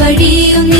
വഴിയും